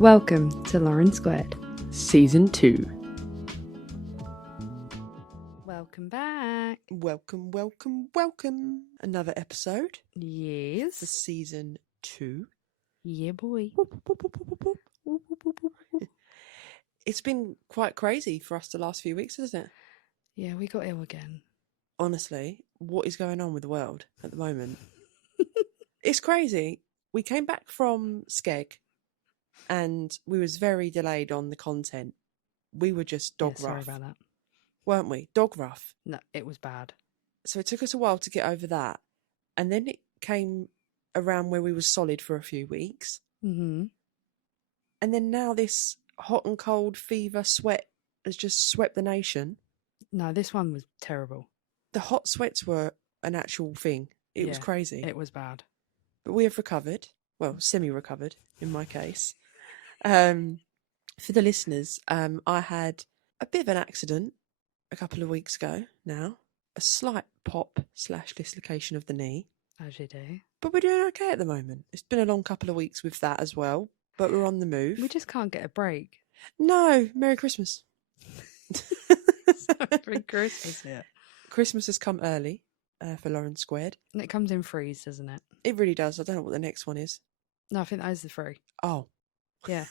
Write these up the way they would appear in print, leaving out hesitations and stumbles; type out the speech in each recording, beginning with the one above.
Welcome to Lauren Squared. Season 2. Welcome back. Welcome, welcome, welcome. Another episode for Yes. season 2. Yeah, boy. It's been quite crazy for us the last few weeks, hasn't it? Yeah, we got ill again. Honestly, what is going on with the world at the moment? It's crazy. We came back from Skeg and we was very delayed on the content. We were just dog Sorry rough, about that. weren't we? Dog rough. No, it was bad. So it took us a while to get over that. And then it came around where we were solid for a few weeks. Mm-hmm. And then now this hot and cold fever sweat has just swept the nation. No, this one was terrible. The hot sweats were an actual thing. It was Yeah, crazy. It was bad. But we have recovered. Well, semi-recovered in my case. For the listeners, I had a bit of an accident a couple of weeks ago now. A slight pop/dislocation of the knee. As you do. But we're doing okay at the moment. It's been a long couple of weeks with that as well. But we're on the move. We just can't get a break. No, Merry Christmas. Merry Christmas here. Christmas has come early for Lauren Squared. And it comes in threes, doesn't it? It really does. I don't know what the next one is. No, I think that is the three. Oh. Yeah.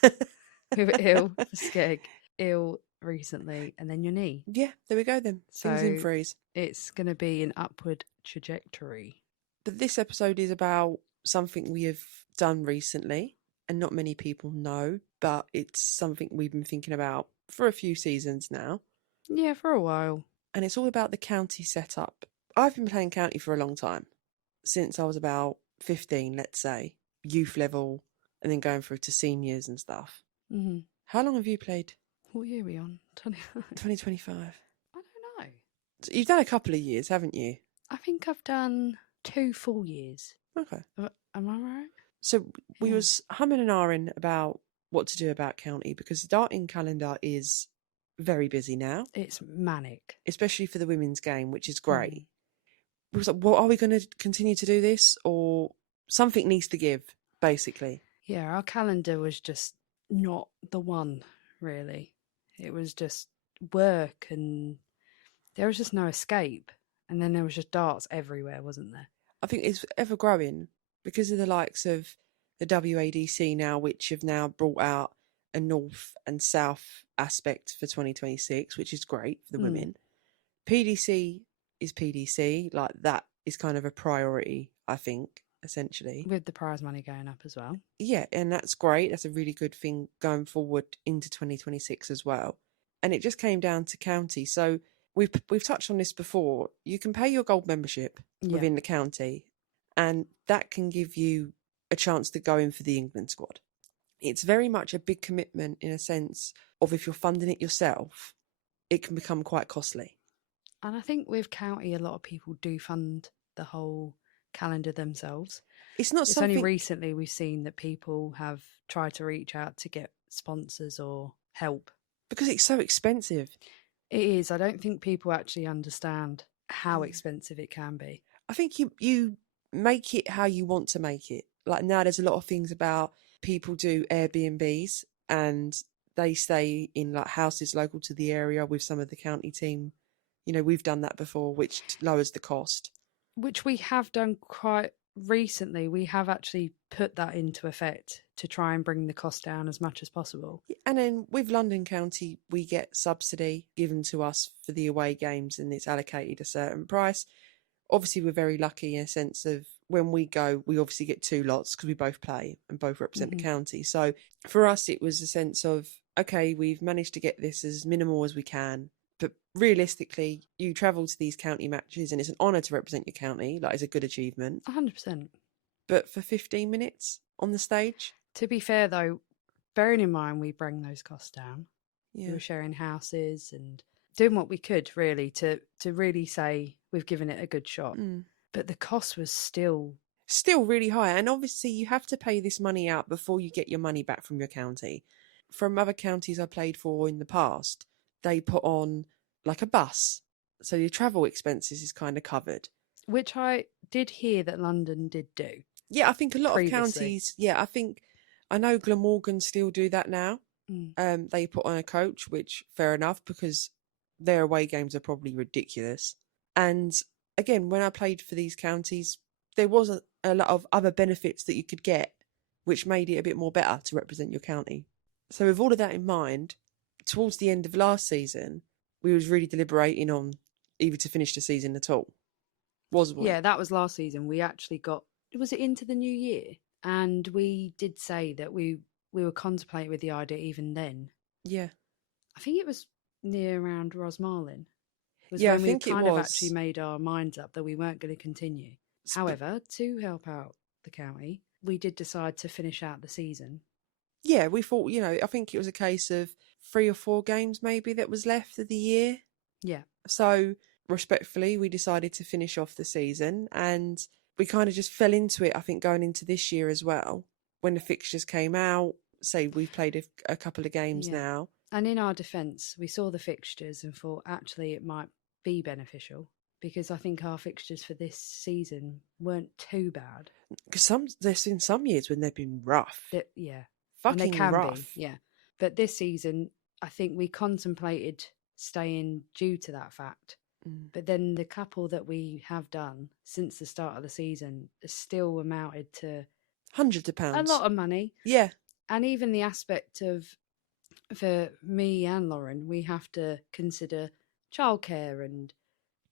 We were ill for Skeg, ill recently, and then your knee. Yeah, there we go then. Things in So- freeze. It's going to be an upward trajectory. But this episode is about something we have done recently and not many people know, but it's something we've been thinking about for a few seasons now. Yeah, for a while. And it's all about the county setup. I've been playing county for a long time, since I was about 15, let's say, youth level, and then going through to seniors and stuff. Mm-hmm. How long have you played? What year are we on? 2025. I don't know. So you've done a couple of years, haven't you? I think I've done 2 full years. Okay. Am I right? So we Yeah. was humming and ahhing about what to do about county because the darting calendar is very busy now, It's manic. especially for the women's game, which is Hmm. great. We was like, well, are we going to continue to do this or something needs to give, basically? Yeah, our calendar was just not the one, really. It was just work and there was just no escape. And then there was just darts everywhere, wasn't there? I think it's ever growing because of the likes of the WADC now, which have now brought out a north and south aspect for 2026, which is great for the Mm. women. PDC is PDC, like that is kind of a priority, I think, essentially. With the prize money going up as well. Yeah, and that's great. That's a really good thing going forward into 2026 as well. And it just came down to county. So we've touched on this before. You can pay your gold membership Yeah. within the county, and that can give you a chance to go in for the England squad. It's very much a big commitment in a sense of if you're funding it yourself, it can become quite costly. And I think with county, a lot of people do fund the whole calendar themselves. It's not It's something only recently we've seen that people have tried to reach out to get sponsors or help. because it's so expensive. It is. I don't think people actually understand how Mm. expensive it can be. I think you make it how you want to make it. Like now there's a lot of things about people do Airbnbs and they stay in like houses local to the area with some of the county team. You know, we've done that before, which lowers the cost. Which we have done quite recently. We have actually put that into effect to try and bring the cost down as much as possible. And then with London County, we get subsidy given to us for the away games and it's allocated a certain price. Obviously, we're very lucky in a sense of when we go, we obviously get 2 lots because we both play and both represent Mhm. the county. So for us, it was a sense of, okay, we've managed to get this as minimal as we can. But realistically, you travel to these county matches and it's an honour to represent your county. Like, it's a good achievement. 100%. But for 15 minutes on the stage, To be fair, though, bearing in mind we bring those costs down, we yeah. were sharing houses and doing what we could really to really say we've given it a good shot. Mm. But the cost was still Still really high. And obviously, you have to pay this money out before you get your money back from your county. From other counties I played for in the past, they put on like a bus. So your travel expenses is kind of covered. which I did hear that London did do. Yeah, I think a lot Previously. of counties, yeah, I think I know Glamorgan still do that now. Mm. They put on a coach, which fair enough, because their away games are probably ridiculous. And again, when I played for these counties, there was a lot of other benefits that you could get, which made it a bit more better to represent your county. So with all of that in mind, towards the end of last season, we was really deliberating on either to finish the season at all. Wasn't we? Yeah, that was last season. We actually got, was it into the new year? And we did say that we were contemplating with the idea even then. Yeah. I think it was near around Rosmarlin. Was Yeah, I when we think it kind of actually was. made our minds up that we weren't going to continue. However, to help out the county, we did decide to finish out the season. Yeah, we thought, I think it was a case of 3 or 4 games maybe that was left of the year. Yeah. So respectfully, we decided to finish off the season, and we kind of just fell into it, I think, going into this year as well. When the fixtures came out, say we've played a couple of games now. And in our defence, we saw the fixtures and thought actually it might be beneficial, because I think our fixtures for this season weren't too bad. Because there's been some years when they've been rough. Yeah. Fucking and they can rough. be, yeah. But this season, I think we contemplated staying due to that fact. But then the couple that we have done since the start of the season has still amounted to hundreds of pounds. A lot of money. Yeah. And even the aspect of, for me and Lauren, we have to consider childcare and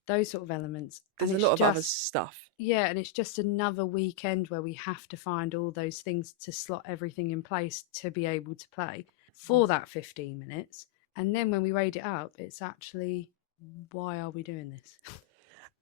those sort of elements. There's and a lot of other stuff. Yeah, and it's just another weekend where we have to find all those things to slot everything in place to be able to play for that 15 minutes. And then when we weighed it up, it's actually, why are we doing this?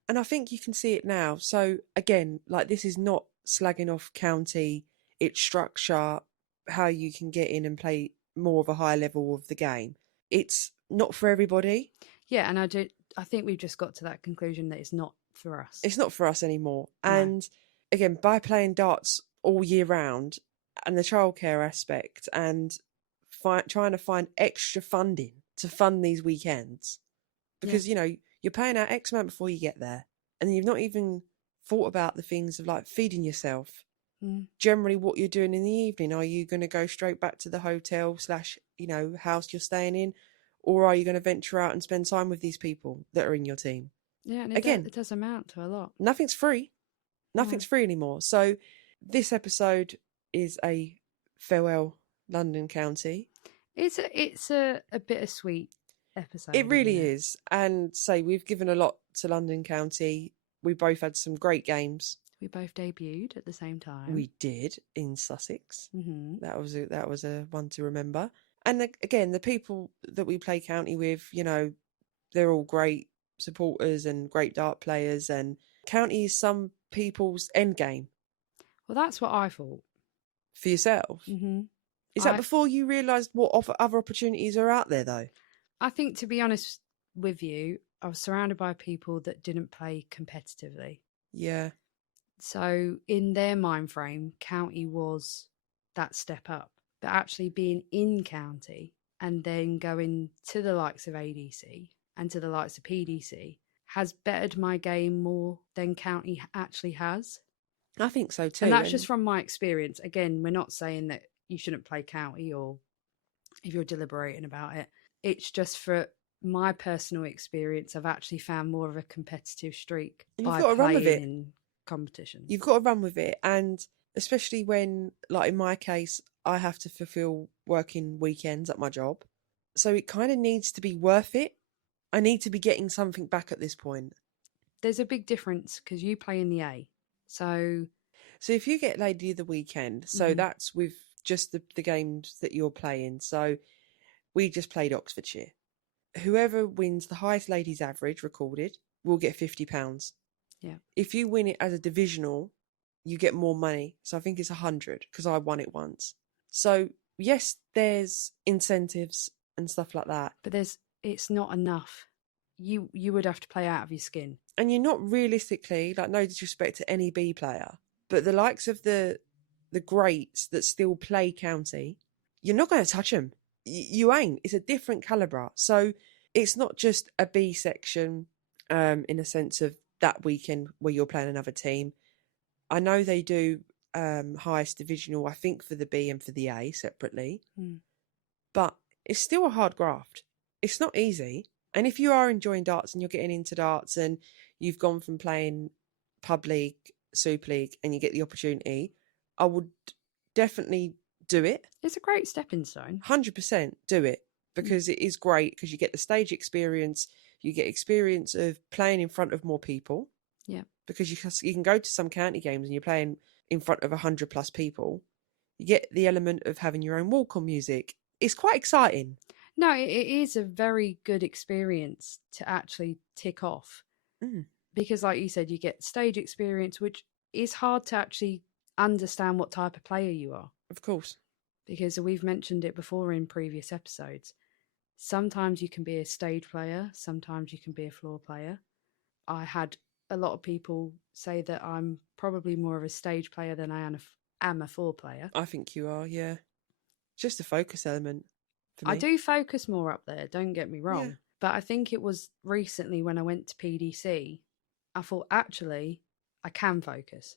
And I think you can see it now. So again, like, this is not slagging off county, its structure, how you can get in and play more of a high level of the game. It's not for everybody. Yeah, and I think we've just got to that conclusion that it's not for us. It's not for us anymore. No. And again, by playing darts all year round and the childcare aspect and trying to find extra funding to fund these weekends, because, you're paying out X amount before you get there, and you've not even thought about the things of like feeding yourself. Generally, what you're doing in the evening, are you going to go straight back to the hotel / house you're staying in, or are you going to venture out and spend time with these people that are in your team? Yeah, and it does amount to a lot. Nothing's free. Nothing's free anymore. So this episode is a farewell London County. It's a bittersweet episode. It really is. And we've given a lot to London County. We both had some great games. We both debuted at the same time. We did, in Sussex. Mm-hmm. That was a one to remember. And again, the people that we play county with, they're all great supporters and great dart players. And county is some people's end game. Well, that's what I thought. For yourself? Mm-hmm. Is that before you realised what other opportunities are out there, though? I think, to be honest with you, I was surrounded by people that didn't play competitively. Yeah. So in their mind frame, county was that step up. But actually being in county and then going to the likes of ADC and to the likes of PDC has bettered my game more than county actually has. I think so too. And that's just from my experience. Again, we're not saying that you shouldn't play county or if you're deliberating about it. It's just for my personal experience, I've actually found more of a competitive streak by playing in competitions. You've got to run with it. And especially when, like in my case, I have to fulfill working weekends at my job. So it kind of needs to be worth it. I need to be getting something back at this point. There's a big difference because you play in the A. So if you get Lady of the Weekend, so that's with just the games that you're playing. So we just played Oxfordshire. Whoever wins the highest ladies average recorded will get £50. Yeah. If you win it as a divisional, you get more money. So I think it's 100 because I won it once. So yes, there's incentives and stuff like that. But it's not enough. You would have to play out of your skin. And you're not realistically, like, no disrespect to any B player, but the likes of the greats that still play county, you're not going to touch them. You ain't. It's a different calibre. So it's not just a B section in a sense of that weekend where you're playing another team. I know they do highest divisional, I think, for the B and for the A separately. Mm. But it's still a hard graft. It's not easy. And if you are enjoying darts and you're getting into darts and you've gone from playing Pub League, Super League, and you get the opportunity, I would definitely do it. It's a great stepping stone. 100% do it, because it is great, because you get the stage experience, you get experience of playing in front of more people. Yeah. Because you can go to some county games and you're playing in front of 100 plus people. You get the element of having your own walk-on music. It's quite exciting. No, it is a very good experience to actually tick off. Mm. Because like you said, you get stage experience, which is hard to actually understand what type of player you are. Of course. Because we've mentioned it before in previous episodes. Sometimes you can be a stage player, sometimes you can be a floor player. I had a lot of people say that I'm probably more of a stage player than I am a floor player. I think you are, yeah. Just a focus element for me. I do focus more up there, don't get me wrong. Yeah. But I think it was recently when I went to PDC, I thought, actually, I can focus.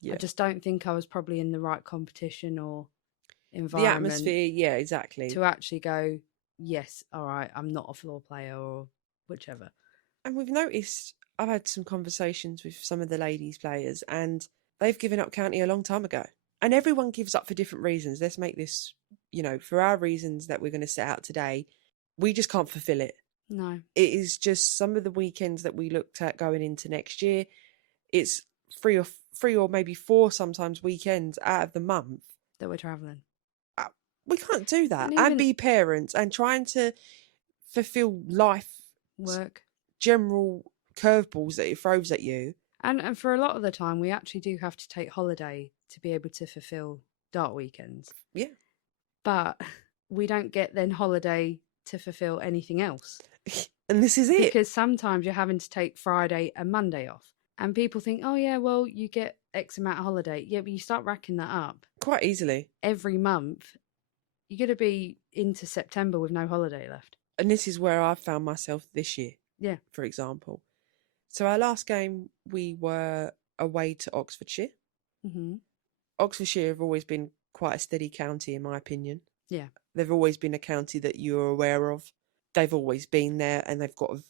Yeah. I just don't think I was probably in the right competition or The environment atmosphere, yeah, exactly. to actually go, yes, all right, I'm not a floor player or whichever. And we've noticed, I've had some conversations with some of the ladies players, and they've given up county a long time ago. And everyone gives up for different reasons. Let's make this, for our reasons that we're going to set out today, we just can't fulfill it. No. It is just some of the weekends that we looked at going into next year. It's three or maybe 4 sometimes weekends out of the month that we're travelling. We can't do that And and even- be parents and trying to fulfill life Work. general curveballs that it throws at you. And for a lot of the time, we actually do have to take holiday to be able to fulfill dart weekends. Yeah. But we don't get then holiday to fulfill anything else. And this is it. Because sometimes you're having to take Friday and Monday off. And people think, oh, yeah, well, you get X amount of holiday. Yeah, but you start racking that up. Quite easily. Every month, you're going to be into September with no holiday left. And this is where I found myself this year. Yeah. For example. So our last game, we were away to Oxfordshire. Mm-hmm. Oxfordshire have always been quite a steady county, in my opinion. Yeah. They've always been a county that you're aware of. They've always been there, and they've got a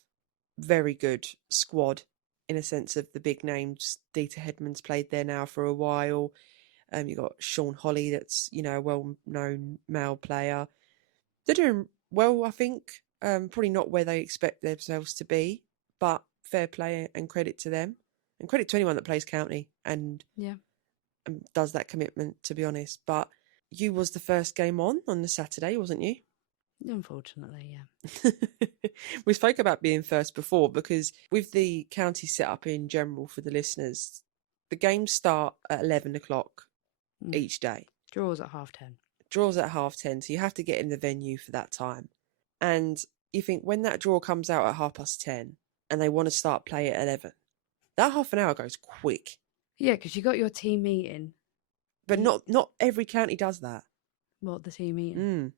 very good squad in a sense of the big names. Dieter Hedman's played there now for a while. You've got Sean Holly, that's, a well-known male player. They're doing well, I think. Probably not where they expect themselves to be, but fair play and credit to them. And credit to anyone that plays county and does that commitment, to be honest. But you was the first game on the Saturday, wasn't you? Unfortunately, yeah. We spoke about being first before, because with the county set up in general for the listeners, the games start at 11 o'clock each day. Draws at 10:30. Draws at 10:30, so you have to get in the venue for that time. And you think when that draw comes out at 10:30 and they want to start play at 11, that half an hour goes quick. Yeah, because you got your team meeting. But not every county does that. What, the team meeting?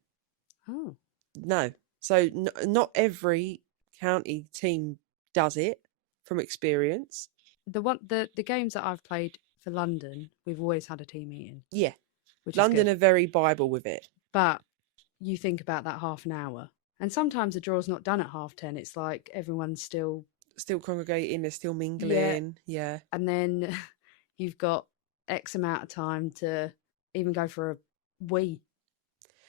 Oh. No. So not every county team does it from experience. The games that I've played for London, we've always had a team meeting. Yeah. Which London is are very Bible with it. But you think about that half an hour. And sometimes the draw's not done at 10:30. It's like everyone's still congregating, they're still mingling. Yeah. And then you've got X amount of time to even go for a wee.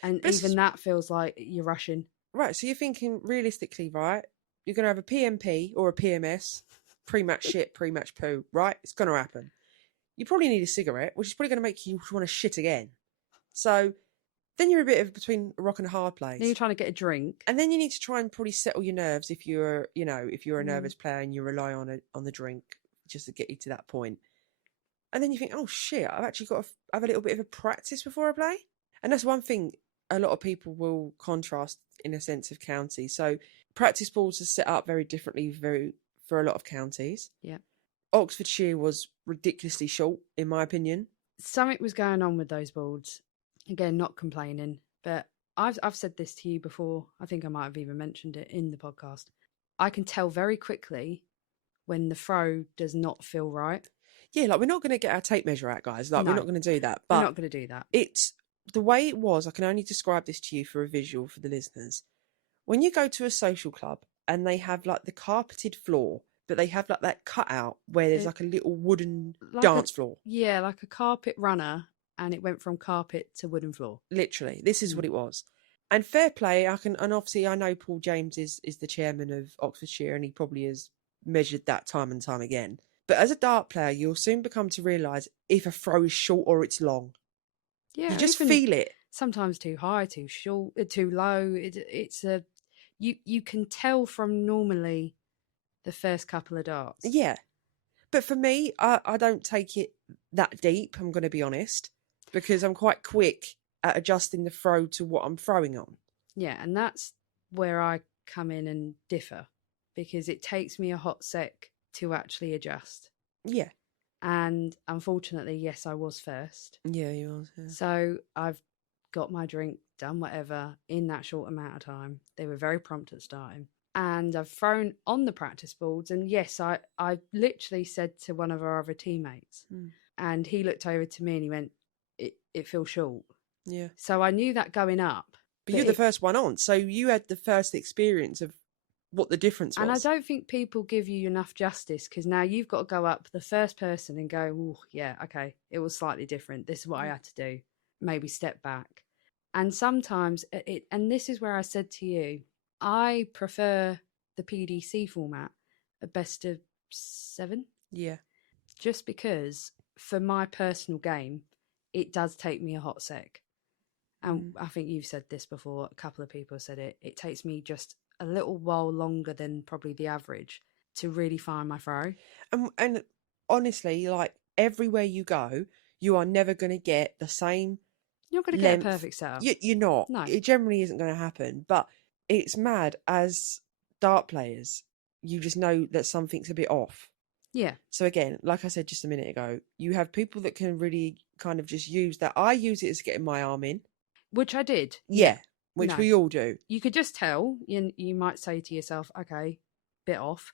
And even that feels like you're rushing. Right, so you're thinking realistically, right? You're going to have a PMP or a PMS, pre-match shit, pre-match poo, right? It's going to happen. You probably need a cigarette, which is probably going to make you want to shit again. So then you're a bit of between a rock and a hard place. Then you're trying to get a drink. And then you need to try and probably settle your nerves if you're a nervous player and you rely on the drink just to get you to that point. And then you think, oh shit, I've actually got to have a little bit of a practice before I play. And that's one thing a lot of people will contrast in a sense of county. So practice balls are set up very differently for a lot of counties. Yeah. Oxfordshire was ridiculously short, in my opinion. Something was going on with those boards. Again, not complaining, but I've said this to you before. I think I might have even mentioned it in the podcast. I can tell very quickly when the throw does not feel right. Yeah, like we're not going to get our tape measure out, guys. Like we're No, not going to do that. we're But not going to do that. it's the way it was. I can only describe this to you for a visual for the listeners. When you go to a social club and they have like the carpeted floor, but they have like that cutout where there's It- like a little wooden Like dance floor. Yeah, like a carpet runner, and it went from carpet to wooden floor. Literally, this is Mm. what it was. And fair play, and obviously I know Paul James is the chairman of Oxfordshire, and he probably has measured that time and time again. But as a dart player, you'll soon become to realise if a throw is short or it's long. Yeah, You just even feel it. sometimes too high, too short, too low. It's a you can tell from normally the first couple of darts. Yeah. But for me, I don't take it that deep, I'm going to be honest, because I'm quite quick at adjusting the throw to what I'm throwing on. Yeah, and that's where I come in and differ, because it takes me a hot sec to actually adjust. Yeah. And unfortunately, yes, I was first. Yeah, you was. Yeah. So I've got my drink, done whatever in that short amount of time. They were very prompt at starting. And I've thrown on the practice boards. And yes, I literally said to one of our other teammates, and he looked over to me and he went, it feels short. Yeah. So I knew that going up. But you're the first one on, so you had the first experience of what the difference was. And I don't think people give you enough justice, because now you've got to go up the first person and go, oh, yeah, okay, it was slightly different. This is what I had to do. Maybe step back. And sometimes and this is where I said to you, I prefer the PDC format, a best of 7. Yeah. Just because for my personal game, it does take me a hot sec. And I think you've said this before, a couple of people said it. It takes me just a little while longer than probably the average to really find my throw. And honestly, like everywhere you go, you are never going to get the same. You're not going to get a perfect setup. You're not. No. It generally isn't going to happen. But it's mad, as dart players, you just know that something's a bit off. Yeah. So again, like I said just a minute ago, you have people that can really kind of just use that. I use it as getting my arm in. Which I did. Yeah. Which No. we all do. You could just tell. You might say to yourself, okay, bit off.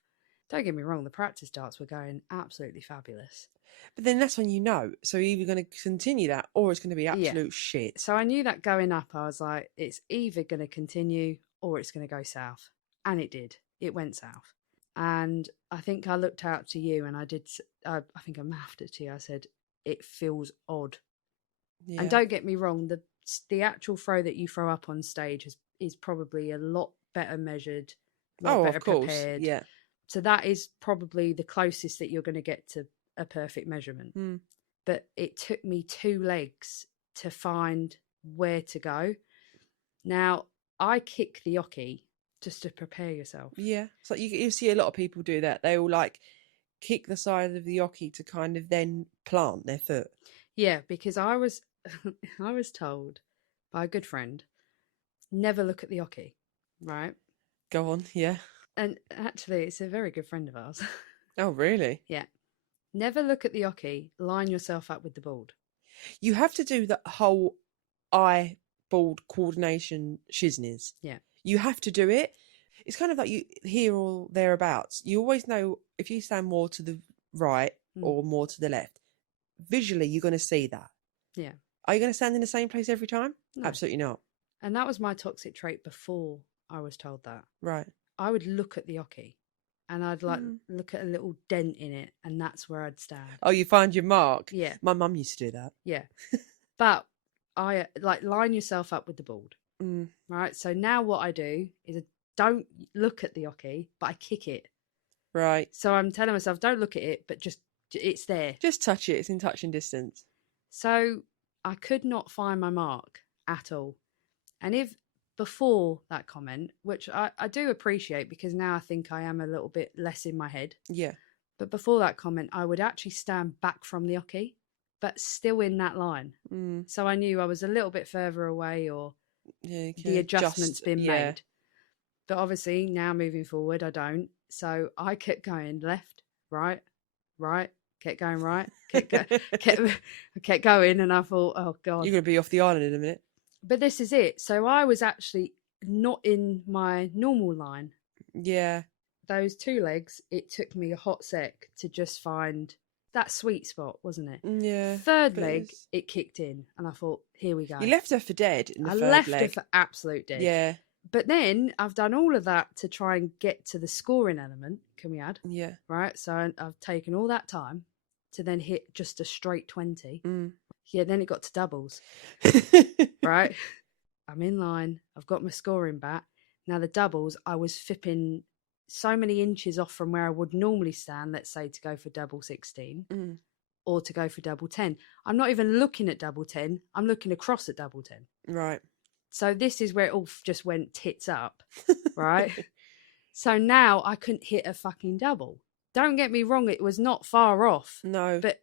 Don't get me wrong, the practice darts were going absolutely fabulous. But then that's when you know. So you're either going to continue that or it's going to be absolute shit. So I knew that going up, I was like, it's either going to continue or it's going to go south. And it did. It went south. And I think I looked out to you and I think I mouthed it to you. I said, it feels odd. Yeah. And don't get me wrong, the actual throw that you throw up on stage is probably a lot better measured, better of course. Prepared. Yeah. So that is probably the closest that you're going to get to a perfect measurement. But it took me 2 legs to find where to go. Now, I kick the oki just to prepare yourself. Yeah. So you see a lot of people do that. They all like kick the side of the oki to kind of then plant their foot. Yeah, because I was told by a good friend, never look at the oki, right? Go on, yeah. And actually, it's a very good friend of ours. Oh, really? Yeah. Never look at the oki, line yourself up with the board. You have to do the whole eye-board coordination shizness. Yeah. You have to do it. It's kind of like you here or thereabouts. You always know if you stand more to the right or more to the left. Visually, you're going to see that. Yeah. Are you going to stand in the same place every time? No. Absolutely not. And that was my toxic trait before I was told that. Right. I would look at the oki and I'd look at a little dent in it and that's where I'd stand. Oh, you find your mark? Yeah. My mum used to do that. Yeah. But I line yourself up with the board. Right. So now what I do is I don't look at the oki, but I kick it. Right. So I'm telling myself, don't look at it, but just it's there. Just touch it. It's in touching distance. So I could not find my mark at all. And if before that comment, which I do appreciate because now I think I am a little bit less in my head. Yeah. But before that comment, I would actually stand back from the oki, but still in that line. So I knew I was a little bit further away or the adjustment's been made. But obviously now moving forward, I don't. So I kept going left, right, kept going right, kept going. And I thought, oh God. You're going to be off the island in a minute. But this is it. So I was actually not in my normal line. Yeah. Those 2 legs, it took me a hot sec to just find that sweet spot, wasn't it? Yeah. Third but leg, it's- it kicked in, and I thought, here we go. You left her for dead in the I third left leg. her for absolute dead. Yeah. But then I've done all of that to try and get to the scoring element. Can we add? Yeah. Right. So I've taken all that time to then hit just a straight 20. Mm. Yeah. Then it got to doubles. Right. I'm in line. I've got my scoring back. Now the doubles, I was fipping so many inches off from where I would normally stand, let's say to go for double 16 Mm. or to go for double 10. I'm not even looking at double 10. I'm looking across at double 10. Right. So this is where it all just went tits up, right? So now I couldn't hit a fucking double. Don't get me wrong, it was not far off, No. but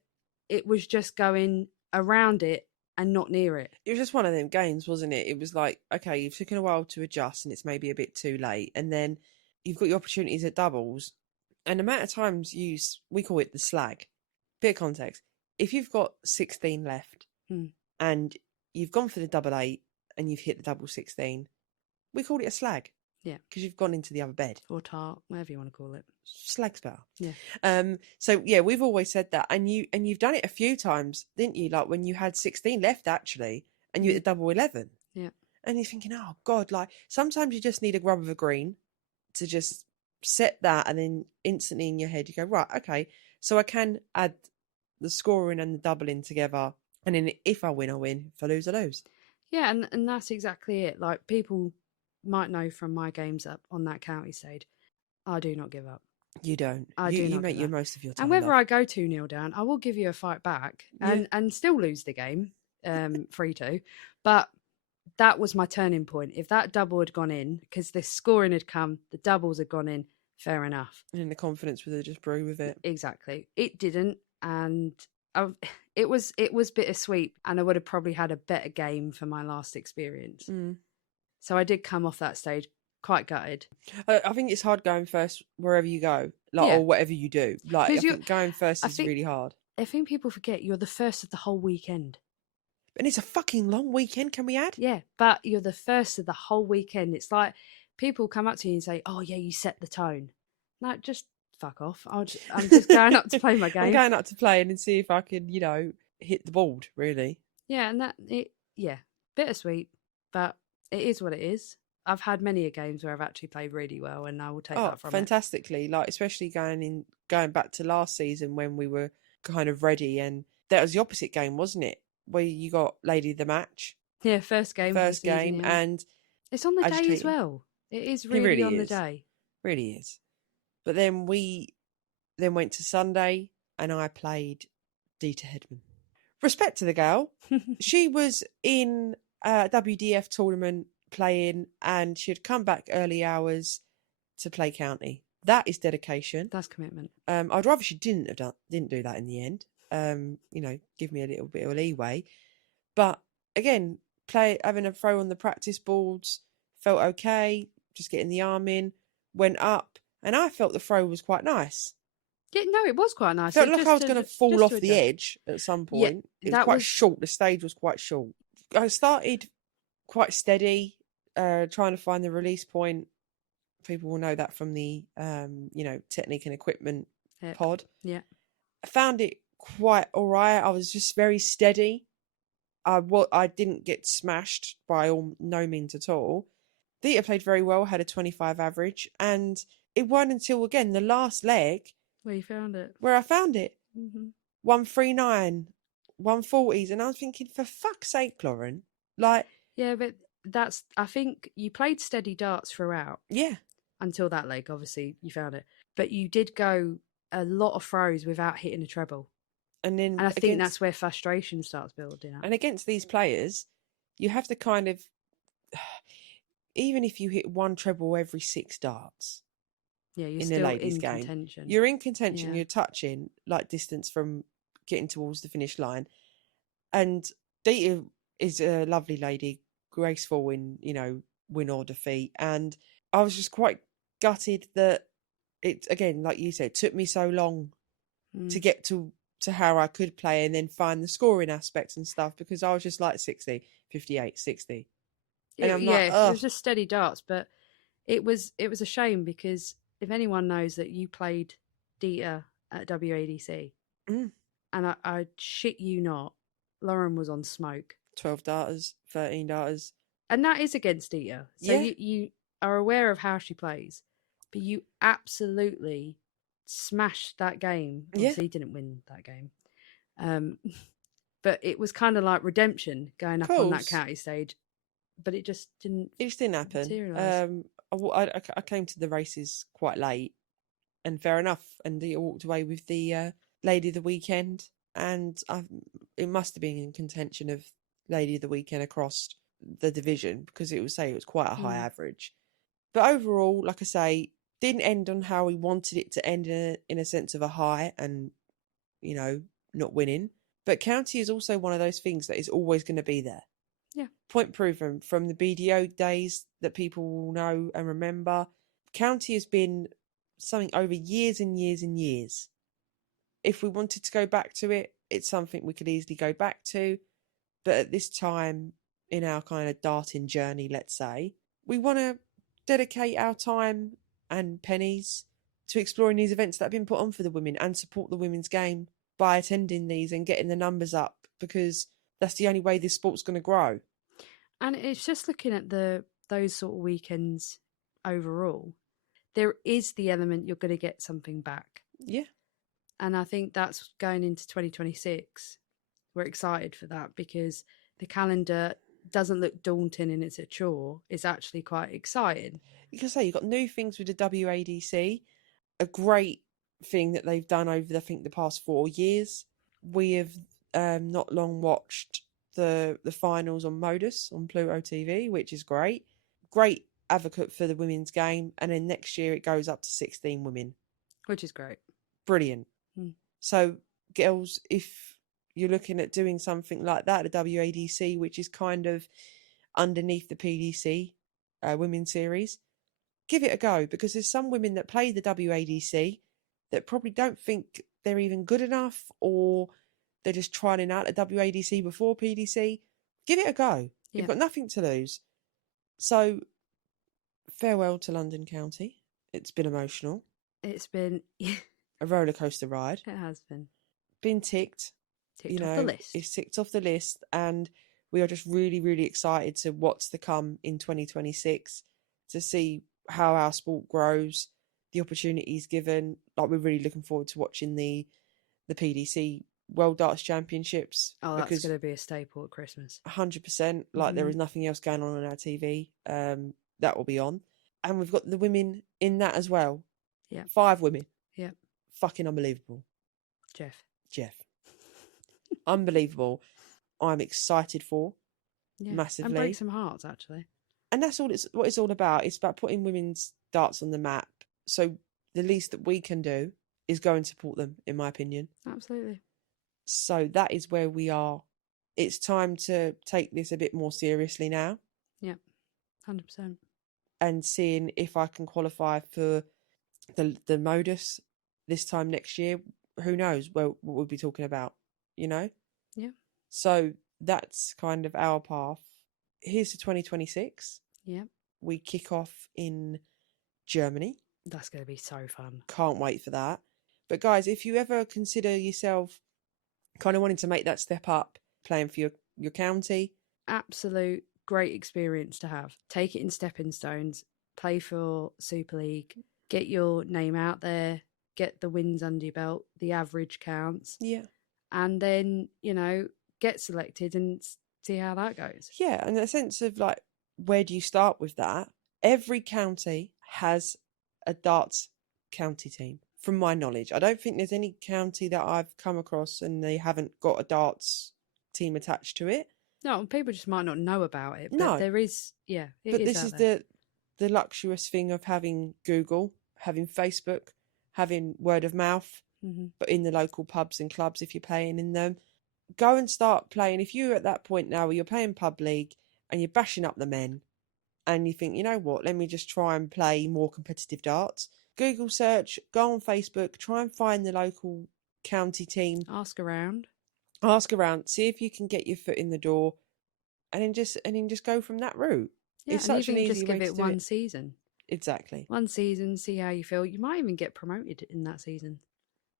it was just going around it and not near it. It was just one of them games, wasn't it? It was like, okay, you've taken a while to adjust and it's maybe a bit too late. And then you've got your opportunities at doubles. And the amount of times we call it the slag. Bit of context. If you've got 16 left and you've gone for the double 8 and you've hit the double 16, we call it a slag. Yeah. Because you've gone into the other bed. Or tart, whatever you want to call it. Slag's better. Yeah. So yeah, we've always said that. And you've done it a few times, didn't you? Like when you had 16 left actually, and you hit the double 11. Yeah. And you're thinking, oh God, like sometimes you just need a grub of a green to just set that, and then instantly in your head you go, right, okay, so I can add the scoring and the doubling together, and then if I win, I win. If I lose, I lose. Yeah, and that's exactly it. Like people might know from my games up on that county stage, I do not give up. You don't. I do You not make give your up. most of your time. And whether love. I go 2-0 down, I will give you a fight back and still lose the game, 3-2. But that was my turning point. If that double had gone in, because the scoring had come, the doubles had gone in, fair enough. And the confidence would have just brew with it. Exactly. It didn't, and it was bittersweet, and I would have probably had a better game for my last experience. So I did come off that stage quite gutted. I think it's hard going first wherever you go, like or whatever you do. Like I think going first is really hard. I think people forget you're the first of the whole weekend. And it's a fucking long weekend, can we add? Yeah, but you're the first of the whole weekend. It's like people come up to you and say, oh yeah, you set the tone. No, just fuck off. I'm just going up to play my game. I'm going up to play and see if I can, hit the board, really. Yeah, and bittersweet, but it is what it is. I've had many a games where I've actually played really well, and I will take that from fantastically. Like especially going back to last season when we were kind of ready, and that was the opposite game, wasn't it? Where you got Lady of the Match. Yeah, first game, season, and it's on the day as well. It is really on the day. Really is. But then we went to Sunday, and I played Dita Hedman. Respect to the girl. She was in a WDF tournament playing, and she'd come back early hours to play county. That is dedication. That's commitment. I'd rather she didn't do that in the end. Give me a little bit of leeway. But again, having a throw on the practice boards, felt okay. Just getting the arm in, went up, and I felt the throw was quite nice. Yeah, no, it was quite nice. Felt like I was going to fall off the edge at some point. It was quite short. The stage was quite short. I started quite steady, trying to find the release point. People will know that from the, technique and equipment pod. Yeah. I found it quite all right. I was just very steady. I didn't get smashed by no means at all. Dita played very well, had a 25 average, and it wasn't until, again, the last leg where you found it. Where I found it. 139, 140s, and I was thinking, for fuck's sake, Lauren. Like, yeah, but I think you played steady darts throughout. Yeah. Until that leg, obviously, you found it. But you did go a lot of throws without hitting a treble. And I think that's where frustration starts building up. And against these players, you have to kind of, even if you hit one treble every 6 darts, yeah, you're in still the ladies' in game, contention. You're in contention. Yeah. You're touching like distance from getting towards the finish line. And Dita is a lovely lady, graceful in win or defeat. And I was just quite gutted that it, again, like you said, took me so long to get to how I could play and then find the scoring aspects and stuff, because I was just like 60, 58, 60. And I'm like, ugh. It was just steady darts, but it was a shame, because if anyone knows that you played Dita at WADC, and I shit you not, Lauren was on smoke. 12 darters, 13 darters. And that is against Ita. So Yeah. you are aware of how she plays, but you absolutely smashed that game. Yeah. Obviously, he didn't win that game. But it was kind of like redemption going up on that county stage. But it just didn't. It just didn't happen. Materialise. I came to the races quite late, and fair enough. And I walked away with the Lady of the Weekend, and it must have been in contention of Lady of the Weekend across the division, because it was quite a high average. But overall, like I say, didn't end on how we wanted it to end in a sense of a high and, you know, not winning. But county is also one of those things that is always going to be there. Yeah. Point proven from the BDO days that people will know and remember. County has been something over years and years and years. If we wanted to go back to it, it's something we could easily go back to. But at this time in our kind of darting journey, let's say, we want to dedicate our time and pennies to exploring these events that have been put on for the women and support the women's game by attending these and getting the numbers up, because that's the only way this sport's going to grow. And it's just looking at those sort of weekends overall, there is the element you're going to get something back. Yeah. And I think that's going into 2026. We're excited for that because the calendar doesn't look daunting and it's a chore. It's actually quite exciting. You can say you've got new things with the WADC, a great thing that they've done over, I think, the past 4 years. We have not long watched the finals on Modus on Pluto TV, which is great. Great advocate for the women's game. And then next year it goes up to 16 women. Which is great. Brilliant. So, girls, if you're looking at doing something like that, the WADC, which is kind of underneath the PDC women's series, give it a go, because there's some women that play the WADC that probably don't think they're even good enough, or they're just trying out the WADC before PDC. Give it a go. Yeah. You've got nothing to lose. So, farewell to London County. It's been emotional. It's been a roller coaster ride. It has been ticked. Ticked off the list. It's ticked off the list, and we are just really, really excited to what's to come in 2026, to see how our sport grows, the opportunities given. Like, we're really looking forward to watching the PDC World Darts Championships. Oh, that's going to be a staple at Christmas. 100%. Like, there is nothing else going on our TV. That will be on. And we've got the women in that as well. Yeah. 5 women. Yeah. Fucking unbelievable. Jeff. Unbelievable. I'm excited for. Yeah. Massively. And break some hearts, actually. And that's what it's all about. It's about putting women's darts on the map. So the least that we can do is go and support them, in my opinion. Absolutely. So that is where we are. It's time to take this a bit more seriously now. Yeah, 100%. And seeing if I can qualify for the Modus this time next year. Who knows what we'll be talking about, you know? Yeah. So that's kind of our path. Here's to 2026. Yeah. We kick off in Germany. That's going to be so fun. Can't wait for that. But guys, if you ever consider yourself kind of wanting to make that step up, playing for your county. Absolute great experience to have. Take it in stepping stones. Play for Super League. Get your name out there. Get the wins under your belt. The average counts. Yeah. And then, get selected and see how that goes. Yeah, and a sense of like, where do you start with that? Every county has a darts county team, from my knowledge. I don't think there's any county that I've come across and they haven't got a darts team attached to it. No, people just might not know about it. But no, there is, yeah. But this is the luxurious thing of having Google, having Facebook, having word of mouth, but in the local pubs and clubs, if you're playing in them. Go and start playing. If you're at that point now where you're playing pub league and you're bashing up the men and you think, you know what, let me just try and play more competitive darts. Google search, go on Facebook, try and find the local county team. Ask around, see if you can get your foot in the door, and then just go from that route. Yeah, it's such an easy way to do it. Just give it one season. Exactly. One season, see how you feel. You might even get promoted in that season.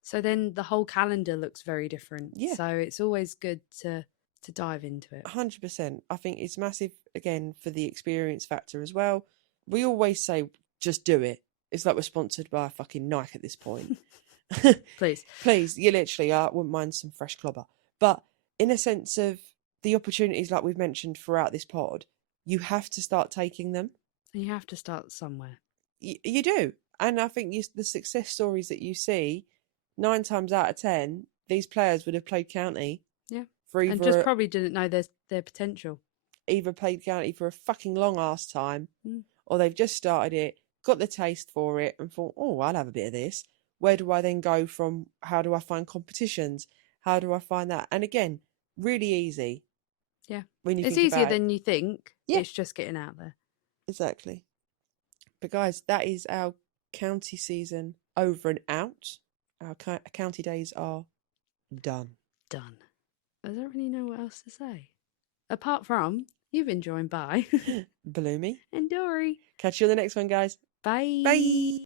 So then the whole calendar looks very different. Yeah. So it's always good to dive into it. 100%. I think it's massive, again, for the experience factor as well. We always say, just do it. It's like we're sponsored by fucking Nike at this point. Please. Please, you literally are. Wouldn't mind some fresh clobber. But in a sense of the opportunities, like we've mentioned throughout this pod, you have to start taking them. And you have to start somewhere. You do. And I think the success stories that you see, 9 times out of 10, these players would have played county. Yeah. For And just probably didn't know their potential. Either played county for a fucking long ass time, or they've just started it, got the taste for it, and thought, oh, I'll have a bit of this. Where do I then go from? How do I find competitions? How do I find that? And again, really easy. Yeah. When you it's think easier about than you think. Yeah. It's just getting out there. Exactly. But guys, that is our county season over and out. Our county days are done. Done. I don't really know what else to say. Apart from, you've been joined by Bloomy and Dory. Catch you on the next one, guys. Bye. Bye.